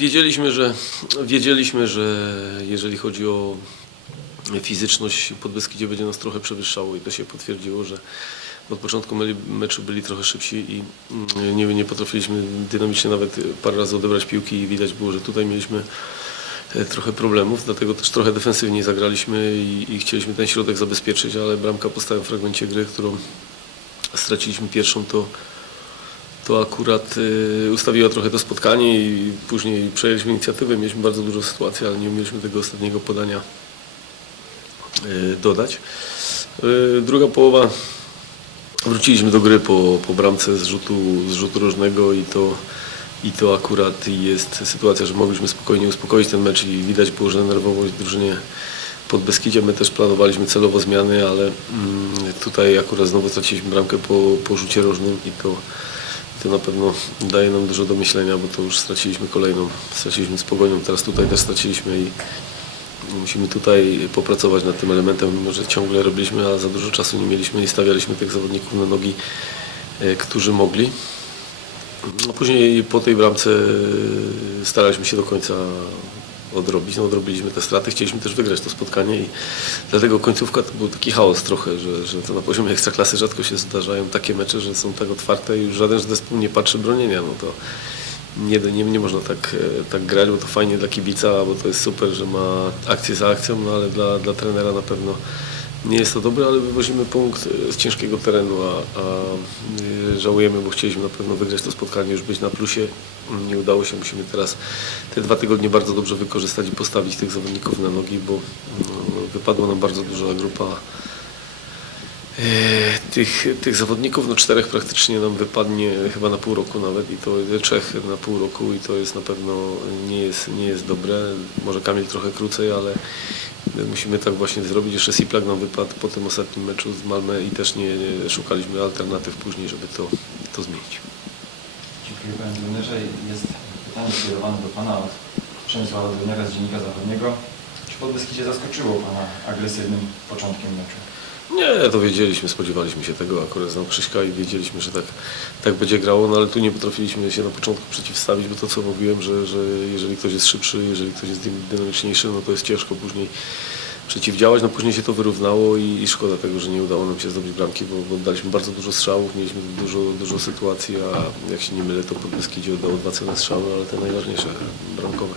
Wiedzieliśmy, że, wiedzieliśmy, że jeżeli chodzi o fizyczność, Podbeskidzie będzie nas trochę przewyższało i to się potwierdziło, że od początku me- meczu byli trochę szybsi i mm, nie, nie potrafiliśmy dynamicznie nawet parę razy odebrać piłki i widać było, że tutaj mieliśmy e, trochę problemów, dlatego też trochę defensywniej zagraliśmy i, i chcieliśmy ten środek zabezpieczyć, ale bramka po stałym fragmencie gry, którą straciliśmy pierwszą, to to akurat y, ustawiła trochę to spotkanie i później przejęliśmy inicjatywę, mieliśmy bardzo dużo sytuacji, ale nie umieliśmy tego ostatniego podania y, dodać. Y, druga połowa wróciliśmy do gry po, po bramce z rzutu, z rzutu różnego i to, i to akurat jest sytuacja, że mogliśmy spokojnie uspokoić ten mecz i widać było, że nerwowość drużynie pod Beskidzie. My też planowaliśmy celowo zmiany, ale mm, tutaj akurat znowu straciliśmy bramkę po, po rzucie rożnym i to, to na pewno daje nam dużo do myślenia, bo to już straciliśmy kolejną, straciliśmy z Pogonią, teraz tutaj też straciliśmy i musimy tutaj popracować nad tym elementem, mimo że ciągle robiliśmy, a za dużo czasu nie mieliśmy i stawialiśmy tych zawodników na nogi, e, którzy mogli. No później po tej bramce staraliśmy się do końca odrobić. No, odrobiliśmy te straty, chcieliśmy też wygrać to spotkanie i dlatego końcówka to był taki chaos trochę, że, że to na poziomie ekstraklasy rzadko się zdarzają takie mecze, że są tak otwarte i już żaden zespół nie patrzy bronienia. No to nie, nie, nie można tak, e, tak grać, bo to fajnie dla kibica, bo to jest super, że ma akcję za akcją, no ale dla, dla trenera na pewno nie jest to dobre, ale wywozimy punkt e, z ciężkiego terenu, a, a e, żałujemy, bo chcieliśmy na pewno wygrać to spotkanie, już być na plusie. Nie udało się, musimy teraz te dwa tygodnie bardzo dobrze wykorzystać i postawić tych zawodników na nogi, bo no, wypadła nam bardzo duża grupa e, tych, tych zawodników, no czterech praktycznie nam wypadnie chyba na pół roku nawet i to trzech na pół roku i to jest na pewno nie jest, nie jest dobre. Może Kamil trochę krócej, ale musimy tak właśnie zrobić. Jeszcze Siplak nam wypadł po tym ostatnim meczu z Malmę i też nie, nie szukaliśmy alternatyw później, żeby to, to zmienić. Dziękuję Panie Trenerze. Jest pytanie skierowane do Pana od Przemysława Dolniaka z Dziennika Zachodniego. Czy Podbeskidzie zaskoczyło Pana agresywnym początkiem meczu? Nie, to wiedzieliśmy, spodziewaliśmy się tego, akurat znam Krzyśka i wiedzieliśmy, że tak, tak będzie grało, no ale tu nie potrafiliśmy się na początku przeciwstawić, bo to co mówiłem, że, że jeżeli ktoś jest szybszy, jeżeli ktoś jest dynamiczniejszy, no to jest ciężko później przeciwdziałać, no później się to wyrównało i, i szkoda tego, że nie udało nam się zdobyć bramki, bo, bo oddaliśmy bardzo dużo strzałów, mieliśmy dużo, dużo sytuacji, a jak się nie mylę, to pod Beskidzie oddało dwa celne strzały, ale te najważniejsze, bramkowe.